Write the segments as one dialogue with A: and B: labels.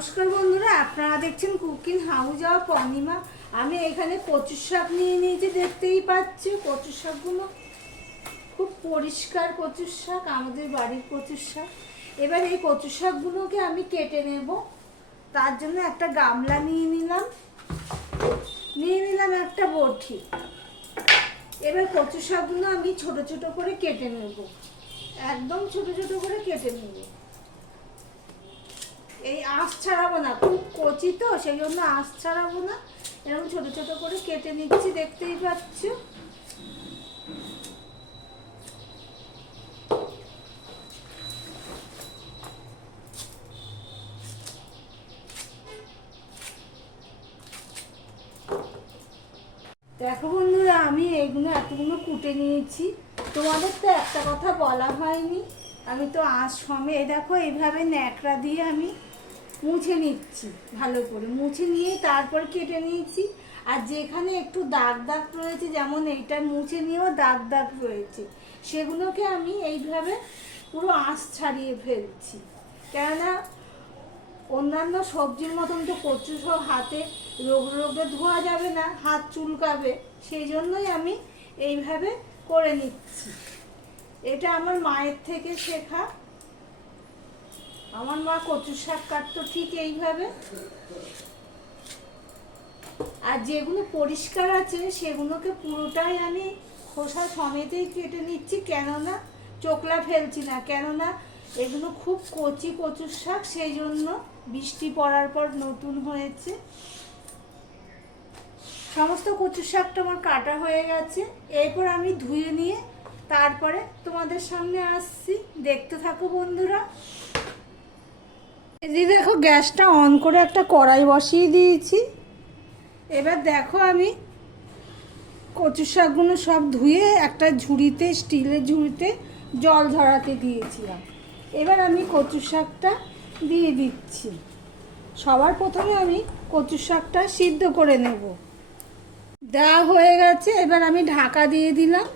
A: নমস্কার বন্ধুরা, আপনারা দেখছেন কুকিং হাউস অফ অনিমা আমি এখানে কচু শাক নিয়ে নিয়েছি, দেখতেই পাচ্ছি কচু শাকগুলো। খুব পরিষ্কার কচু শাক, আমাদের বাড়ির কচু শাক। এবার এই কচু শাকগুলোকে আমি কেটে নেব। তার জন্য একটা গামলা নিয়ে নিলাম। নিয়ে নিলাম একটা বটি। এবার কচু শাকগুলো আমি ছোট ছোট করে কেটে নেব। একদম ছোট ছোট করে কেটে নেব। এই আঁশ ছাড়াবো না, খুব কচি তো সেই জন্য আঁশ ছাড়াবো না। এরকম ছোট ছোট করে কেটে নিচ্ছি, দেখতেই পাচ্ছ। দেখো বন্ধুরা, আমি এগুলো এতগুলো কুটে নিয়েছি। তোমাদের তো একটা কথা বলা হয়নি। আমি তো আঁশ সমে দেখো, এইভাবে ন্যাকড়া দিয়ে আমি মুছে নিচ্ছি, ভালো করে। মুছে নিয়ে তারপর কেটে নিয়েছি। আর যেখানে একটু দাগ দাগ রয়েছে, যেমন এইটা মুছে নিয়েও দাগ দাগ রয়েছে, সেগুলোকে আমি এইভাবে পুরো আঁশ ছাড়িয়ে ফেলছি। কেননা অন্যান্য সবজির মতন তো কচু সব হাতে রোগ রোগে ধোয়া যাবে না, হাত চুলকাবে, সেই জন্যই আমি এইভাবে করে নিচ্ছি। এটা আমার মায়ের থেকে শেখা। আমার মা কচু শাক কাটতো ঠিক এইভাবে। আর যেগুলো পরিষ্কার আছে, সেগুলোকে পুরোটাই আমি খোসা সমেতেই কেটে নিচ্ছি, কেননা চোকলা ফেলছি না। কেননা এগুলো খুব কচি কচুর শাক, সেই জন্য বৃষ্টি পড়ার পর নতুন হয়েছে। সমস্ত কচুর শাকটা আমার কাটা হয়ে গেছে। এরপর আমি ধুয়ে নিয়ে তারপরে তোমাদের সামনে আসছি। দেখতে থাকো বন্ধুরা। এই দেখো গ্যাসটা অন করে একটা কড়াই বসিয়ে দিয়েছি। এবার দেখো আমি কচু শাকগুলো সব ধুয়ে একটা ঝুড়িতে, স্টিলের ঝুড়িতে জল ঝরাতে দিয়েছিলাম। এবার আমি কচু শাকটা দিয়ে দিচ্ছি। সবার প্রথমে আমি কচু শাকটা সিদ্ধ করে নেব। দেওয়া হয়ে গেছে, এবার আমি ঢাকা দিয়ে দিলাম।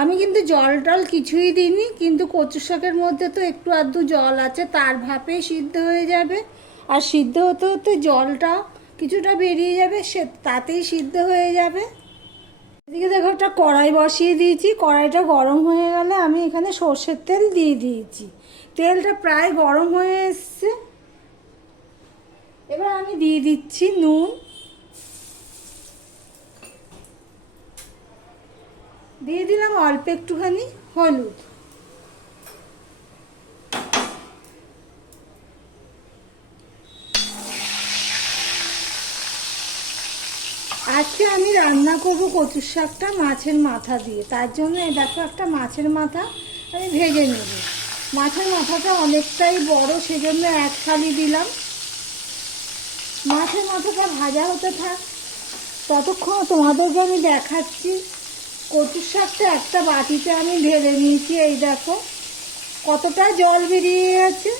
A: আমি কিন্তু জল টল কিছুই দিইনি, কিন্তু কচু শাকের মধ্যে তো একটু আধটু জল আছে, তার ভাপেই সিদ্ধ হয়ে যাবে। আর সিদ্ধ হতে হতে জলটা কিছুটা বেরিয়ে যাবে, সে তাতেই সিদ্ধ হয়ে যাবে। এদিকে দেখো একটা কড়াই বসিয়ে দিয়েছি, কড়াইটা গরম হয়ে গেলে আমি এখানে সর্ষের তেল দিয়ে দিয়েছি। তেলটা প্রায় গরম হয়ে এসছে। এবার আমি দিয়ে দিচ্ছি নুন। দিয়ে দিলাম অল্প একটুখানি হলুদ। আজকে আমি রান্না করব কচুর শাকটা মাছের মাথা দিয়ে। তার জন্য দেখো একটা মাছের মাথা আমি ভেজে নেব। মাছের মাথাটা অনেকটাই বড়, সেজন্য এক থালি দিলাম। মাছের মাথাটা ভাজা হতে থাক। ততক্ষণ তোমাদেরকে আমি দেখাচ্ছি কচুর শাকটা একটা বাটিতে আমি ঢেলে নিয়েছি, এই দেখো। কতটা জল বেরিয়ে গেছে।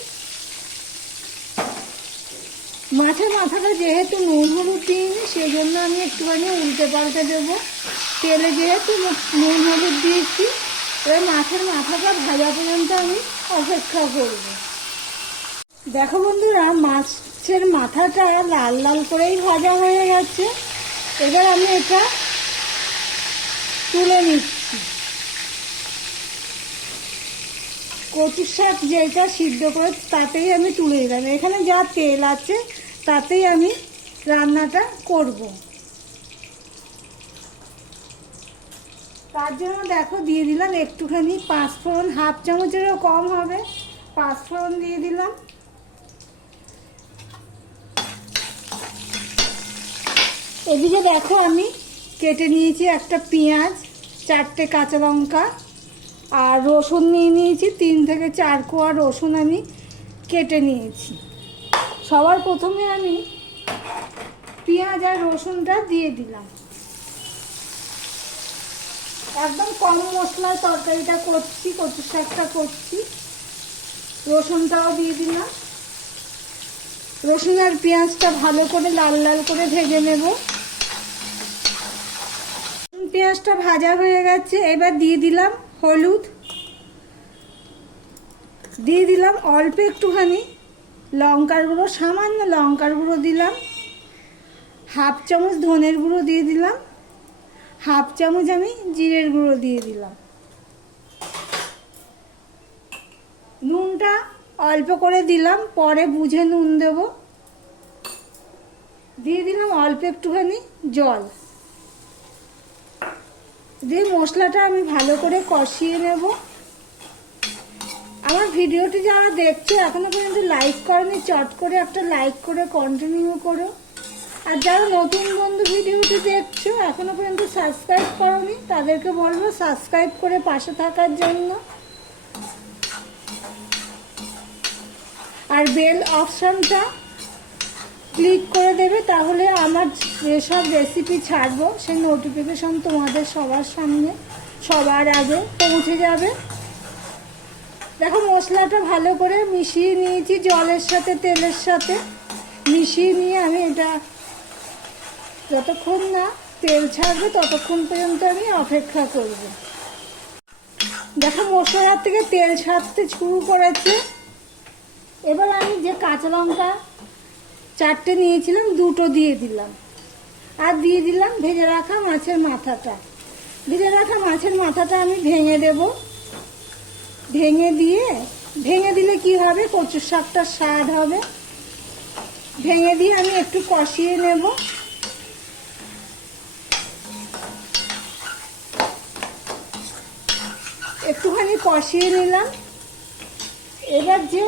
A: মাছের মাথাটা যেহেতু নুন হলুদ দিইনি সেই জন্য আমি একটুখানি উল্টে পাল্টে দেবো। তেলে যেহেতু নুন হলুদ দিয়েছি, এবার মাছের মাথাটা ভাজা পর্যন্ত আমি অপেক্ষা করব। দেখো বন্ধুরা, মাছের মাথাটা লাল লাল করেই ভাজা হয়ে গেছে। এবার আমি এটা তুলে নিচ্ছি। কচুর শাক যেটা সিদ্ধ করে, তাতেই আমি তুলে দিলাম। এখানে যা তেল আছে, তাতেই আমি রান্নাটা করব। তার জন্য দেখো, দিয়ে দিলাম একটুখানি পাঁচফোড়ন, হাফ চামচেরও কম হবে। পাঁচফোড়ন দিয়ে দিলাম। এদিকে দেখো আমি কেটে নিয়েছি একটা পেঁয়াজ, চারটে কাঁচা লঙ্কা আর রসুন নিয়ে নিয়েছি, তিন থেকে চার কোয়া রসুন আমি কেটে নিয়েছি। সবার প্রথমে আমি পেঁয়াজ আর রসুনটা দিয়ে দিলাম। একদম কম মশলায় তরকারিটা করছি কচু শাকটা করছি। রসুনটাও দিয়ে দিলাম। রসুন আর পেঁয়াজটা ভালো করে লাল লাল করে ভেজে নেব। পেঁয়াজটা ভাজা হয়ে গেছে, এবার দিয়ে দিলাম হলুদ। দিয়ে দিলাম অল্প একটুখানি লঙ্কার গুঁড়ো, সামান্য লঙ্কার গুঁড়ো দিলাম। হাফ চামচ ধনের গুঁড়ো দিয়ে দিলাম। হাফ চামচ আমি জিরের গুঁড়ো দিয়ে দিলাম। নুনটা অল্প করে দিলাম, পরে বুঝে নুন দেব। দিয়ে দিলাম অল্প একটুখানি জল। দিয়ে মশলাটা আমি ভালো করে কষিয়ে নেব। আমার ভিডিওটি যারা দেখছে, এখনও পর্যন্ত লাইক করেনি, চট করে একটা লাইক করে কন্টিনিউ করো। আর যারা নতুন বন্ধু ভিডিওটি দেখছ, এখনও পর্যন্ত সাবস্ক্রাইব করনি, তাদেরকে বলব সাবস্ক্রাইব করে পাশে থাকার জন্য। আর বেল অপশনটা ক্লিক করে দেবে, তাহলে আমার যেসব রেসিপি ছাড়বো, সেই নোটিফিকেশন তোমাদের সবার সামনে, সবার আগে পৌঁছে যাবে। দেখো মশলাটা ভালো করে মিশিয়ে নিয়েছি জলের সাথে, তেলের সাথে। মিশিয়ে নিয়ে আমি এটা যতক্ষণ না তেল ছাড়বে, ততক্ষণ পর্যন্ত আমি অপেক্ষা করব। দেখো মশলার থেকে তেল ছাড়তে শুরু করেছে। এবার আমি যে কাঁচা লঙ্কা চারটে নিয়েছিলাম, দুটো দিয়ে দিলাম। আর দিয়ে দিলাম ভেজে রাখা মাছের মাথাটা। ভেজে রাখা মাছের মাথাটা আমি ভেঙে দেব। ভেঙে দিয়ে, ভেঙে দিলে কি হবে? কচুর শাকটার স্বাদ হবে। ভেঙে দিয়ে আমি একটু কষিয়ে নেব। একটুখানি কষিয়ে নিলাম। এবার যে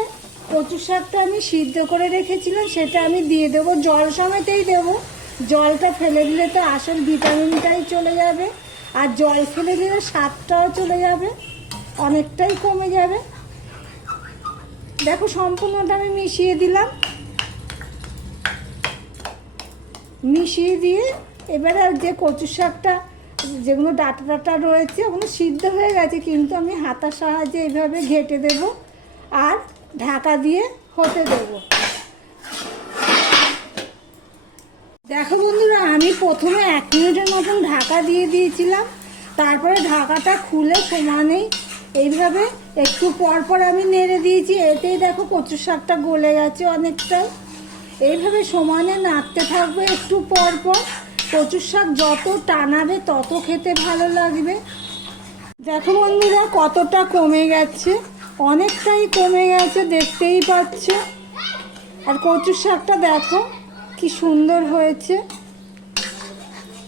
A: কচু শাকটা আমি সিদ্ধ করে রেখেছিলাম, সেটা আমি দিয়ে দেবো। জল সমেতেই দেবো। জলটা ফেলে দিলে তো আসল ভিটামিনটাই চলে যাবে, আর জল ফেলে দিলে স্বাদটাও চলে যাবে, অনেকটাই কমে যাবে। দেখো, সম্পূর্ণটা আমি মিশিয়ে দিলাম। মিশিয়ে দিয়ে এবারে যে কচু শাকটা, যেগুলো ডাটা ডাটা রয়েছে, ওগুলো সিদ্ধ হয়ে গেছে, কিন্তু আমি হাতার সাহায্যে এইভাবে ঘেটে দেব। আর ঢাকা দিয়ে হতে দেব। দেখো বন্ধুরা, আমি প্রথমে এক মিনিটের মতন ঢাকা দিয়ে দিয়েছিলাম। তারপরে ঢাকাটা খুলে সমানেই এইভাবে একটু পর পর আমি নেড়ে দিয়েছি। এতেই দেখো কচু শাকটা গলে গেছে অনেকটাই এইভাবে সমানে নাড়তে থাকবে একটু পর পর। কচুর শাক যত টানাবে তত খেতে ভালো লাগবে। দেখো বন্ধুরা, কতটা কমে গেছে। অনেকটাই কমে গেছে, দেখতেই পাচ্ছ। আর কচুর শাকটা দেখো, কি সুন্দর হয়েছে।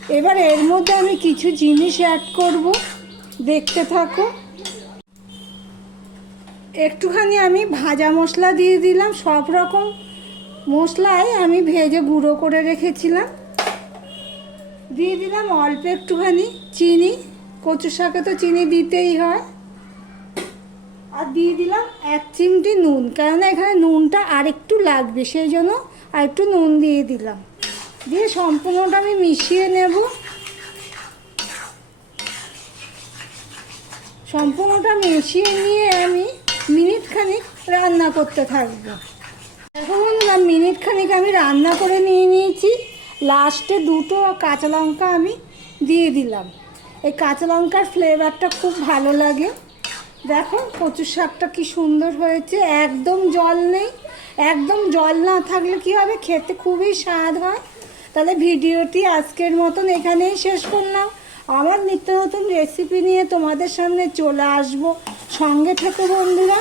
A: এবার এর মধ্যে আমি কিছু জিনিস অ্যাড করব, দেখতে থাকো। একটুখানি আমি ভাজা মশলা দিয়ে দিলাম, সব রকম মশলাই আমি ভেজে গুঁড়ো করে রেখেছিলাম। দিয়ে দিলাম অল্প একটুখানি চিনি, কচু শাকে তো চিনি দিতেই হয়। আর দিয়ে দিলাম এক চিমটি নুন, কেননা এখানে নুনটা আরেকটু লাগবে সেই জন্য আর একটু নুন দিয়ে দিলাম। দিয়ে সম্পূর্ণটা আমি মিশিয়ে নেব। সম্পূর্ণটা মিশিয়ে নিয়ে আমি মিনিট খানিক রান্না করতে থাকব। দেখো বন্ধুরা মিনিট খানিক আমি রান্না করে নিয়ে নিয়েছি। লাস্টে দুটো কাঁচা লঙ্কা আমি দিয়ে দিলাম। এই কাঁচা লঙ্কার ফ্লেভারটা খুব ভালো লাগে। দেখো কচু শাকটা কি সুন্দর হয়েছে। একদম জল নেই। একদম জল না থাকলে কি হবে? খেতে খুবই স্বাদ হয়। তাহলে ভিডিওটি আজকের মতন এখানেই শেষ করলাম। আবার নিত্য নতুন রেসিপি নিয়ে তোমাদের সামনে চলে আসব। সঙ্গে থেকে বন্ধুরা।